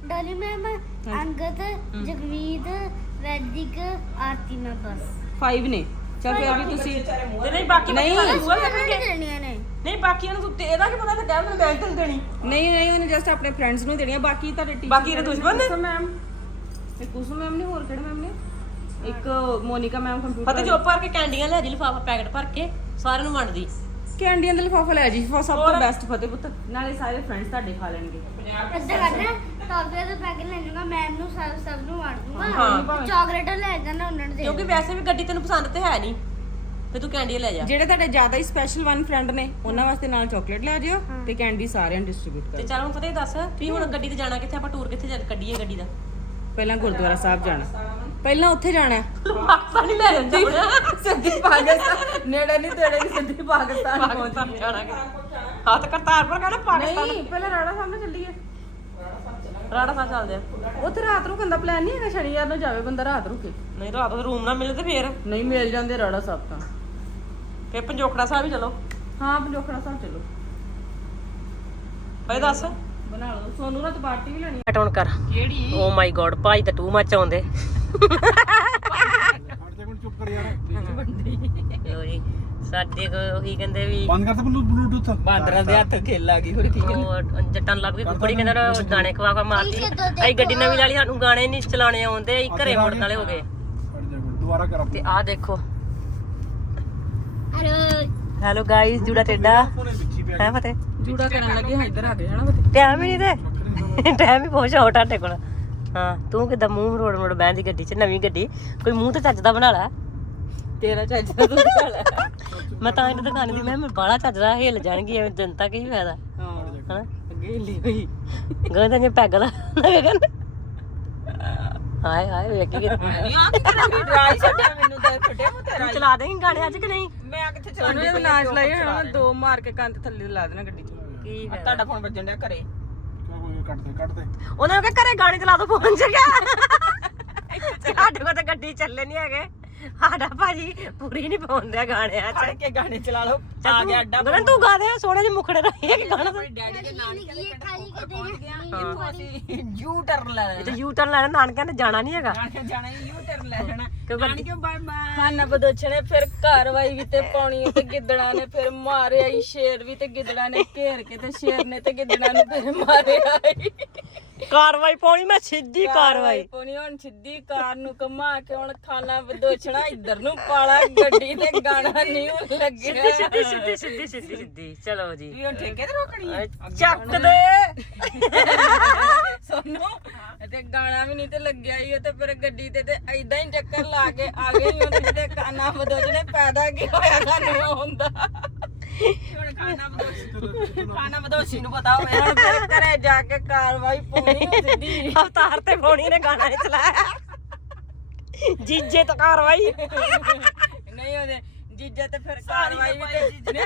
Speaker 4: ਡੋਲੀ ਮੈਮ ਅੰਗਦ ਜਗਮੀਤ ਵੈਦਿਕ ਆਰਤੀ ਮੈਂ ਬਸ
Speaker 1: 5 ਨੇ ਚਲ ਫਿਰ ਵੀ ਤੁਸੀਂ
Speaker 2: ਤੇ ਨਹੀਂ ਬਾਕੀ
Speaker 1: ਨਹੀਂ।
Speaker 4: ਦੇਣੀਆਂ ਨੇ
Speaker 2: ਨਹੀਂ ਬਾਕੀਆਂ ਨੂੰ ਤੇ ਇਹਦਾ ਕੀ ਪਤਾ ਤਾਂ ਕਹਿੰਦੇ ਮੈਂ ਤੈਨੂੰ ਦੇਣੀ
Speaker 1: ਨਹੀਂ ਉਹਨੇ ਜਸਟ ਆਪਣੇ ਫਰੈਂਡਸ ਨੂੰ ਦੇਣੀਆਂ ਬਾਕੀ ਤੁਹਾਡੇ ਟੀਚਰ
Speaker 2: ਬਾਕੀ ਇਹਦੇ ਦੁਸ਼ਮਣ ਨੇ?
Speaker 1: ਮੈਮ ਇੱਕ ਕੁਸਮ ਮੈਮ ਨੇ ਹੋਰ ਕਿਹੜੇ ਮੈਮ ਨੇ ਇੱਕ ਮੋਨਿਕਾ ਮੈਮ ਕੰਪਿਊਟਰ
Speaker 2: ਫਤਿਹ ਚੁੱਪ ਕਰਕੇ ਕੈਂਡੀਆਂ ਲੈ ਜੀ ਲਿਫਾਫਾ ਪੈਕਟ ਭਰ ਕੇ ਸਾਰਿਆਂ ਨੂੰ ਵੰਡਦੀ
Speaker 1: ਕੈਂਡੀਆਂ ਦਾ ਲਿਫਾਫਾ ਲੈ ਜੀ ਸਭ ਤੋਂ ਬੈਸਟ ਫਤਿਹ ਪੁੱਤ ਨਾਲੇ ਸਾਰੇ ਫਰੈਂਡਸ ਤੁਹਾਡੇ ਖਾ ਲੈਣਗੇ
Speaker 4: ਇੱਦਾਂ ਕਰਨਾ ਟੌਫੀਆਂ ਦਾ ਪੈਕਟ ਲੈ ਜਾਊਗਾ ਮੈਮ ਨੂੰ ਸਭ ਨੂੰ ਵੰਡ ਦੂੰਗਾ
Speaker 2: ਹਾਂ।
Speaker 4: ਚਾਕਲੇਟ ਲੈ ਜਾਣਾ ਉਹਨਾਂ ਨੂੰ ਦੇ
Speaker 2: ਕਿਉਂਕਿ ਵੈਸੇ ਵੀ ਗੱਡੀ ਤੈਨੂੰ ਪਸੰਦ ਤੇ ਹੈ ਨਹੀਂ ਤੇ ਤੂੰ ਕੈਂਡੀਆਂ ਲੈ ਜਾ
Speaker 1: ਜਿਹੜੇ ਤੁਹਾਡੇ ਜ਼ਿਆਦਾ ਹੀ ਸਪੈਸ਼ਲ ਵਨ ਫਰੈਂਡ ਨੇ ਉਹਨਾਂ ਵਾਸਤੇ ਨਾਲ ਚਾਕਲੇਟ ਲੈ ਜਿਓ ਤੇ ਕੈਂਡੀ ਸਾਰਿਆਂ ਨੂੰ ਡਿਸਟ੍ਰੀਬਿਊਟ
Speaker 2: ਤੇ
Speaker 1: ਕਰੋ
Speaker 2: ਚੱਲ ਹੁਣ ਫਤਿਹ ਦੱਸ ਵੀ ਹੁਣ ਗੱਡੀ ਤੇ ਜਾਣਾ ਕਿੱਥੇ ਆਪਾਂ ਟੂਰ ਕਿੱਥੇ ਕੱਢੀਏ ਗੱਡੀ ਦਾ
Speaker 1: ਪਹਿਲਾਂ ਗੁਰਦੁਆਰਾ ਸਾਹਿਬ ਜਾਣਾ ਪਹਿਲਾਂ ਉੱਥੇ ਜਾਣਾ
Speaker 2: ਪਾਕਿਸਤਾਨ ਹੀ ਲੈ ਜਾਂਦੀ
Speaker 1: ਸਿੱਧੀ ਪਾਕਿਸਤਾਨ ਨੇੜੇ ਨਹੀਂ ਤੇੜੇ ਨਹੀਂ ਸਿੱਧੀ ਪਾਕਿਸਤਾਨ
Speaker 2: ਪਾਕਿਸਤਾਨ ਜਾਣਾ ਹਾਂ ਤੇ ਕਰਤਾਰਪੁਰ ਕਹਿੰਦਾ ਪਾਕਿਸਤਾਨ
Speaker 1: ਨਹੀਂ ਪਹਿਲਾਂ ਰਾੜਾ ਸਾਹਿਬ ਨੂੰ ਚੱਲੀਏ
Speaker 2: ਰਾੜਾ ਸਾਹਿਬ ਚੱਲਦੇ ਆ
Speaker 1: ਉੱਥੇ ਰਾਤ ਰੁਕਣ ਦਾ ਪਲਾਨ ਨਹੀਂ ਹੈਗਾ ਸ਼ਨੀਵਾਰ ਨੂੰ ਜਾਵੇ ਬੰਦਾ ਰਾਤ ਰੁਕੇ
Speaker 2: ਨਹੀਂ ਰਾਤ ਨੂੰ ਰੂਮ ਨਾ ਮਿਲੇ ਤੇ ਫੇਰ
Speaker 1: ਨਹੀਂ ਮਿਲ ਜਾਂਦੇ ਰਾੜਾ ਸਾਹਿਬ ਤਾਂ
Speaker 2: ਫੇਰ ਪੰਜੋਖੜਾ ਸਾਹਿਬ ਹੀ ਚਲੋ
Speaker 1: ਹਾਂ ਪੰਜੋਖੜਾ ਸਾਹਿਬ ਚੱਲੋ
Speaker 2: ਭਾਈ ਦੱਸ
Speaker 1: ਬਣਾ ਲਓ ਸੋਨੂ ਰਾਤ ਪਾਰਟੀ ਵੀ ਲੈਣੀ
Speaker 2: ਹਟ ਹੁਣ ਕਰ
Speaker 1: ਕਿਹੜੀ
Speaker 2: ਓ ਮਾਈ ਗॉड ਭਾਈ ਤਾਂ ਟੂ ਮੱਚ ਆਉਂਦੇ
Speaker 3: ਹਟ ਜਾ ਚੁੱਪ ਕਰ ਯਾਰ
Speaker 2: ਲੋ ਜੀ ਸਾਡੇ ਕੋ ਕੀ ਕਹਿੰਦੇ ਵੀ
Speaker 3: ਬੰਦ ਕਰ ਤਾ ਬਲੂਟੂਥ
Speaker 1: ਬਾਂਦਰਾਂ ਦੇ ਹੱਥ ਖੇਲ ਆ ਗਈ ਹੋਰ ਕੀ
Speaker 2: ਉਹ ਜੱਟਾਂ ਨੂੰ ਲੱਭ ਕੇ ਕੁੜੀ ਕਹਿੰਦਾ ਨਾ ਗਾਣੇ ਖਵਾ ਖਵਾ ਮਾਰਦੀ ਅਸੀਂ ਗੱਡੀ ਨਵੀਂ ਵਾਲੀ ਸਾਨੂੰ ਗਾਣੇ ਨਹੀਂ ਚਲਾਉਣੇ ਆਉਂਦੇ ਅਸੀਂ ਘਰੇ ਮੁੜਨ ਵਾਲੇ ਹੋ ਗਏ
Speaker 3: ਹਟ ਜਾ ਦੁਬਾਰਾ ਕਰ
Speaker 2: ਤੇ ਆਹ ਦੇਖੋ
Speaker 4: ਹੈਲੋ
Speaker 2: ਹੈਲੋ ਗਾਇਸ ਜੂੜਾ ਟੇਡਾ
Speaker 3: ਫੋਨੇ ਵਿੱਚੀ ਪਿਆ
Speaker 2: ਹੈ ਫਤਿਹ
Speaker 1: ਜੂੜਾ ਕਰਨ ਲੱਗੇ ਹਾਂ ਇੱਧਰ ਆ ਗਏ ਹਨਾ ਫਤਿਹ
Speaker 2: ਟਾਈਮ ਹੀ ਨਹੀਂ ਤੇ ਟਾਈਮ ਹੀ ਬਹੁਤ ਸ਼ਾਰਟ ਆ ਤੁਹਾਡੇ ਕੋਲ ਹਾਂ ਤੂੰ ਕਿੱਦਾਂ ਮੂੰਹ ਮਰੋੜ ਮਰੋੜ ਬਹਿੰਦੀ ਗੱਡੀ 'ਚ ਨਵੀਂ ਗੱਡੀ ਕੋਈ ਮੂੰਹ ਤੇ ਚੱਜ ਦਾ ਬਣਾ ਲੈ
Speaker 1: ਤੇਰਾ ਚੱਜ ਦਾ ਤੂੰ ਬਣਾ ਲੈ
Speaker 2: ਮੈਂ ਤਾਂ ਇਹਨੂੰ ਦਿਖਾਣ ਦੀ ਮੈਂ ਬਾਲਾ ਚੱਜ ਦਾ ਹਿੱਲ ਜਾਣਗੀ ਐਵੇਂ ਜਨਤਾ ਕੀ ਫਾਇਦਾ
Speaker 1: ਹਾਂ
Speaker 2: ਹਨਾ
Speaker 1: ਅੱਗੇ ਹਿੱਲੀ ਹੋਈ
Speaker 2: ਗੰਦਾ ਜੇ ਪੈਗ ਲਾ ਹਾਏ ਹਾਏ ਵੇਖ ਕੇ
Speaker 1: ਆ ਕੀ ਕਰਾਂਗੀ ਡਰਾਈ ਛੱਡਿਆ ਮੈਨੂੰ ਤਾਂ ਛੱਡਿਆ ਮੈਂ ਤੇਰਾ
Speaker 2: ਤੂੰ ਚਲਾ ਦੇਂਗੀ ਗਾਣੇ ਅੱਜ ਕਿ ਨਹੀਂ
Speaker 1: ਮੈਂ ਕਿੱਥੇ ਚਲਾਉਣੀ ਹੈ ਨਾਚ ਲਾਈ ਹੋਣਾ ਦੋ ਮਾਰ ਕੇ ਕੰਨ ਥੱਲੇ ਲਾ ਦੇਣਾ ਗੱਡੀ 'ਚ
Speaker 2: ਕੀ ਫਾਇਦਾ
Speaker 1: ਤੁਹਾਡਾ ਫੋਨ ਵੱਜਣ ਡਿਆ ਘਰੇ
Speaker 3: ਕੱਟ ਦੇ
Speaker 2: ਉਹਨਾਂ ਨੇ ਕਿਹਾ ਘਰੇ ਗਾਣੇ ਚਲਾ ਦੋ ਫੋਨ 'ਚ ਗਿਆ ਸਾਡੇ ਕੋਲ ਤਾਂ ਗੱਡੀ ਚੱਲੇ ਨਹੀਂ ਹੈਗੇ ਸਾਡਾ ਭਾਜੀ ਪੂਰੀ ਨਹੀਂ ਪਾਉਂਦੇ ਗਾਣਿਆਂ 'ਚ
Speaker 1: ਕੇ ਗਾਣੇ ਚਲਾ ਲਓ ਆ ਗਿਆ ਅੱਡਾ
Speaker 2: ਗਗਨ ਤੂੰ ਗਾ ਦੇ ਸੋਹਣੇ ਜਿਹੇ ਮੁਖੜੇ ਰਹੇ ਕਿ ਗਾਣਾ
Speaker 1: ਡੈਡੀ ਦੇ ਨਾਲ
Speaker 4: ਖਾਲੀ ਕਦੇ
Speaker 1: ਇੱਥੋਂ ਅਸੀਂ ਯੂ ਟਰਨ ਲੈ
Speaker 2: ਇਹ ਤਾਂ ਯੂ ਟਰਨ ਲੈਣਾ ਨਾਨਕਿਆਂ ਨੇ ਜਾਣਾ ਨਹੀਂ ਹੈਗਾ
Speaker 1: ਜਾਣਾ ਯੂ ਟਰਨ ਲੈ ਜਾਣਾ
Speaker 2: ਕਿਉਂਕਿ
Speaker 1: ਬਾਏ ਬਾਏ ਖਾਨਾ ਬਦੋਛਣੇ ਫਿਰ ਕਾਰਵਾਈ ਵੀ ਤੇ ਪਾਉਣੀ ਤੇ ਗਿੱਦੜਾਂ ਨੇ ਫਿਰ ਮਾਰਿਆ ਈ ਸ਼ੇਰ ਵੀ ਤੇ ਗਿੱਦੜਾਂ ਨੇ ਘੇਰ ਕੇ ਤੇ ਸ਼ੇਰ ਨੇ ਤੇ ਗਿੱਦੜਾਂ ਨੂੰ ਫਿਰ ਮਾਰਿਆ ਈ
Speaker 2: ਕਾਰਵਾਈ ਪਾਉਣੀ ਮੈਂ ਸਿੱਧੀ ਕਾਰਵਾਈ
Speaker 1: ਪਾਉਣੀ ਹੁਣ ਸਿੱਧੀ ਕਾਰ ਨੂੰ ਘੁਮਾ ਕੇ ਹੁਣ ਖਾਨਾ ਬਦੋਛਣਾ ਇੱਧਰ ਨੂੰ ਪਾਲਾ ਗੱਡੀ ਤੇ ਗਾਣਾ ਨਹੀਂ ਲੱਗਿਆ
Speaker 2: ਸਿੱਧੀ ਚਲੋ ਜੀ
Speaker 1: ਵੀ ਹੁਣ ਠੇਕੇ ਤੇ ਰੋਕਣੀ ਹੈ
Speaker 2: ਚੱਕ ਦੇ
Speaker 1: ਸੋਨੂੰ ਤੇ ਗਾਣਾ ਵੀ ਨਹੀਂ ਤੇ ਲੱਗਿਆ ਹੀ ਤੇ ਫਿਰ ਗੱਡੀ ਤੇ ਐਦਾਂ ਹੀ ਟੱਕਰ ਲਾ ਕੇ ਆ ਗਏ ਹੀ ਉਹਦੇ ਤੇ ਕਾਨਾ ਬਦੋਜਣੇ ਪੈਦਾ ਕੀ ਹੋਇਆ ਸਾਨੂੰ ਹੁੰਦਾ ਹੁਣ ਖਾਣਾ ਬਦੋਸ਼ੀ ਨੂੰ ਪਤਾ ਹੋਵੇ ਹੁਣ ਫਿਰ ਘਰੇ ਜਾ ਕੇ ਕਾਰਵਾਈ ਪਾਉਣੀ ਸਿੱਧੀ
Speaker 2: ਅਵਤਾਰ ਤੇ ਫੋਣੀ ਨੇ ਗਾਣਾ ਨਹੀਂ ਚਲਾਇਆ ਜੀਜੇ ਤੇ ਕਾਰਵਾਈ
Speaker 1: ਨਹੀਂ ਉਹਦੇ ਜੀਜੇ ਤੇ ਫਿਰ ਕਾਰਵਾਈ ਵੀ ਤੇ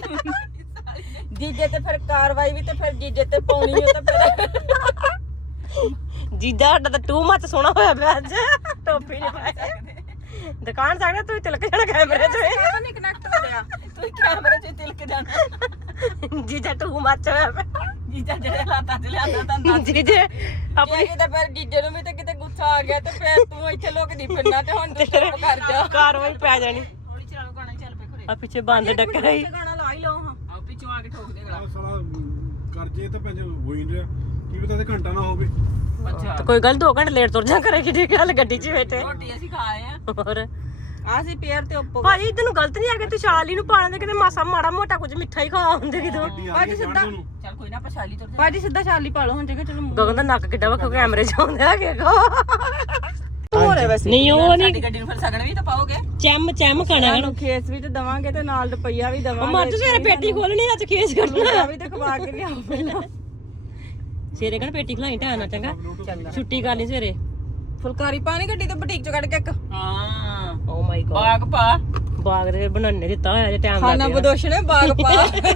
Speaker 1: ਜੀਜੇ ਤੇ ਫਿਰ ਕਾਰਵਾਈ ਵੀ ਤੇ ਫਿਰ ਜੀਜੇ ਤੇ ਪਾਉਣੀ ਉਹ ਤਾਂ ਫਿਰ
Speaker 2: ਜੀਜਾ ਸਾਡਾ ਤਾਂ ਟੂ ਮੱਚ ਸੋਹਣਾ ਹੋਇਆ ਪਿਆ ਅੱਜ ਟੋਪੀ ਨਹੀਂ ਪਾਇਆ ਦੁਕਾਨ ਸਕਦੇ ਤੂੰ ਤਿਲਕ ਜਾਣਾ ਕੈਮਰੇ 'ਚ
Speaker 1: ਨਹੀਂ ਕਨੈਕਟ ਹੋ ਰਿਹਾ ਤੂੰ ਕੈਮਰੇ 'ਚ ਤਿਲਕ ਜਾਣਾ
Speaker 2: ਜੀਜਾ ਟੂ ਮੱਚ ਹੋਇਆ ਪਿਆ
Speaker 1: ਜੀਜਾ ਜਿਹੜੇ ਹਾਲਾਤਾਂ 'ਚ ਲਿਆਂਦਾ ਤਾਂ
Speaker 2: ਜੀਜੇ
Speaker 1: ਆਪਣੀ ਕਿਤੇ ਫਿਰ ਜੀਜੇ ਨੂੰ ਵੀ ਤੇ ਕਿਤੇ ਗੁੱਸਾ ਆ ਗਿਆ ਤੇ ਫਿਰ ਤੂੰ ਇੱਥੇ ਲੋਕਦੀ ਫਿਰਨਾ ਤੇ ਹੁਣ ਤੂੰ ਚੁੱਪ ਕਰ ਜਾ
Speaker 2: ਕਾਰਵਾਈ ਪੈ ਜਾਣੀ
Speaker 1: ਹੌਲੀ ਚਲਾਓ ਗਾਣਾ ਚੱਲ ਪਏ ਘਰੇ
Speaker 2: ਆ ਪਿੱਛੇ ਬੰਦ ਡੱਕਰਾਈ
Speaker 1: ਗਾਣਾ ਲਾ ਹੀ ਲਓ ਹਾਂ ਆ ਪਿੱਛੋਂ ਆ ਕੇ ਠੋਕ ਦੇ ਗਲਾ
Speaker 3: ਸਾਲਾ ਕਰ ਜੇ ਤਾਂ ਪੈਂਜ ਹੋ ਹੀ ਨਹੀਂ ਰਿਹਾ ਕੀ ਪਤਾ ਤੇ ਘੰਟਾ ਨਾ ਹੋਵੇ
Speaker 1: ਅੱਛਾ
Speaker 2: ਤੇ ਕੋਈ ਗੱਲ 2 ਘੰਟੇ ਲੇਟ ਤੁਰ ਜਾ ਕਰੇਗੀ ਠੀਕ ਗੱਲ ਗੱਡੀ 'ਚ ਬੈਠੇ
Speaker 1: ਰੋਟੀ ਅਸੀਂ ਖਾ ਆਏ ਆ
Speaker 2: ਹੋਰ
Speaker 1: ਆ ਸੀ ਪੇਰ ਤੇ ਉੱਪਰ
Speaker 2: ਭਾਜੀ ਤੈਨੂੰ ਗਲਤ ਨਹੀਂ ਆ ਕਿ ਤੂੰ ਸ਼ਾਲੀ ਨੂੰ ਪਾਣ ਦੇ ਕਿਤੇ ਮਾਸਾ ਮਾੜਾ ਮੋਟਾ ਕੁਝ ਮਿੱਠਾ ਹੀ ਖਾ ਹੁੰਦੇ ਕਿਦੋਂ
Speaker 1: ਭਾਜੀ ਸਿੱਧਾ ਚੱਲ ਕੋਈ ਨਾ ਪਛਾਲੀ ਤੁਰ ਭਾਜੀ ਸਿੱਧਾ ਛਾਲੀ ਪਾ ਲਓ ਹੁਣ ਜੇਗਾ ਚਲੋ
Speaker 2: ਗਗਨ ਦਾ ਨੱਕ ਕਿੱਡਾ ਵਾ ਕੈਮਰੇ 'ਚ ਆਉਂਦਾ ਹੈਗਾ
Speaker 1: ਹੋਰ ਹੈ ਵੈਸੇ
Speaker 2: ਨਹੀਂ ਉਹ ਨਹੀਂ
Speaker 1: ਸਾਡੀ ਗੱਡੀ ਨੂੰ ਫਿਰ ਸਗਣ ਵੀ ਤਾਂ ਪਾਓਗੇ
Speaker 2: ਚੈਮ ਖਾਣਾ
Speaker 1: ਸਾਨੂੰ ਖੇਸ ਵੀ ਤੇ ਦਵਾਂਗੇ ਤੇ ਨਾਲ ਰੁਪਈਆ ਵੀ
Speaker 2: ਉਹ
Speaker 1: ਦਵਾਂਗੇ
Speaker 2: ਮਰ ਤੂੰ ਸਵੇਰੇ ਪੇਟੀ ਖੋਲਣੀ ਅੱਜ ਖੇਸ ਕੱਢਣਾ
Speaker 1: ਵੀ ਤੇ ਖਵਾ ਕੇ ਲਿਆਓ ਪਹਿਲਾਂ
Speaker 2: ਸਵੇਰੇ ਕਣ ਪੇਟੀ ਖਲਾਈ ਟਾਣਾ ਚੰਗਾ ਛੁੱਟੀ ਕਰ ਲਈ ਸਵੇਰੇ
Speaker 1: ਫੁਲਕਾਰੀ ਪਾਣੀ ਗੱਡੀ ਤੇ ਬੁਟੀਕ ਚੋਂ ਕੱਢ ਕੇ ਇੱਕ ਹਾਂ
Speaker 2: ਓ ਮਾਈ ਗॉड
Speaker 1: ਬਾਗ ਪਾ
Speaker 2: ਬਾਗ ਦੇ ਬਣਾਉਣੇ ਦਿੱਤਾ ਹੋਇਆ ਜੇ ਟਾਈਮ
Speaker 1: ਖਾਣਾ
Speaker 2: ਲੱਗ ਗਿਆ
Speaker 1: ਬਦੋਸ਼ਣੇ ਬਾਗ ਪਾ